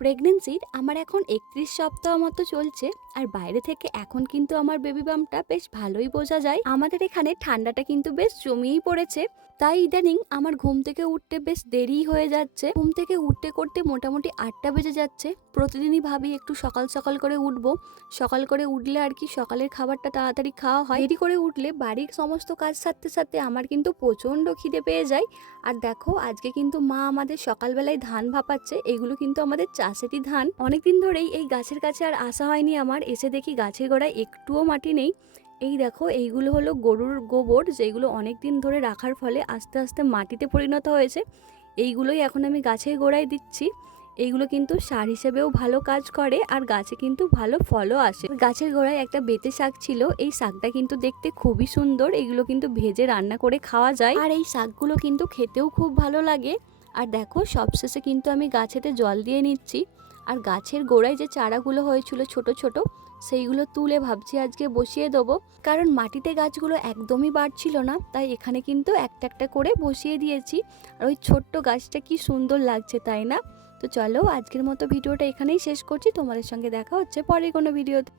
প্রেগনেন্সির আমার এখন ৩১ সপ্তাহ মতো চলছে। আর বাইরে থেকে এখন কিন্তু আমার বেবি বাম্পটা বেশ ভালোই বোঝা যায়। আমাদের এখানে ঠান্ডাটা কিন্তু বেশ জমিয়েই পড়েছে, তাই ইদানিং আমার ঘুম থেকে উঠতে বেশ দেরি হয়ে যাচ্ছে। ঘুম থেকে উঠতে করতে মোটামুটি ৮টা বেজে যাচ্ছে। প্রতিদিনই ভাবি একটু সকাল সকাল করে উঠবো, সকাল করে উঠলে আর কি সকালের খাবারটা তাড়াতাড়ি খাওয়া হয়। দেরি করে উঠলে বাড়ির সমস্ত কাজ সারতে সারতে আমার কিন্তু প্রচণ্ড খিদে পেয়ে যায়। আর দেখো আজকে কিন্তু মা আমাদের সকালবেলায় ধান ভাপাচ্ছে। এগুলো কিন্তু আমাদের চাষেরই ধান। অনেকদিন ধরেই এই গাছের কাছে আর আসা হয়নি আমার। এসে দেখি গাছের গোড়ায় একটুও মাটি নেই। এই দেখো এইগুলো হলো গরুর গোবর, যেগুলো অনেক দিন ধরে রাখার ফলে আস্তে আস্তে মাটিতে পরিণত হয়েছে। এইগুলোই এখন আমি গাছের গোড়ায় দিচ্ছি। এইগুলো কিন্তু সার হিসেবেও ভালো কাজ করে, আর গাছে কিন্তু ভালো ফলও আসে। গাছের গোড়ায় একটা বেতে শাক ছিল, এই শাকটা কিন্তু দেখতে খুবই সুন্দর। এগুলো কিন্তু ভেজে রান্না করে খাওয়া যায়, আর এই শাকগুলো কিন্তু খেতেও খুব ভালো লাগে। আর দেখো সবশেষে কিন্তু আমি গাছেতে জল দিয়ে নিচ্ছি। আর গাছের গোড়ায় যে চারাগুলো হয়েছিল ছোট ছোট, সেইগুলো তুলে ভাবছি আজকে বসিয়ে দেবো। কারণ মাটিতে গাছগুলো একদমই বাড়ছিল না, তাই এখানে কিন্তু একটা একটা করে বসিয়ে দিয়েছি। আর ওই ছোট্ট গাছটা কি সুন্দর লাগছে, তাই না? তো চলো আজকের মতো ভিডিওটা এখানেই শেষ করছি। তোমাদের সঙ্গে দেখা হচ্ছে পরের কোনো ভিডিওতে।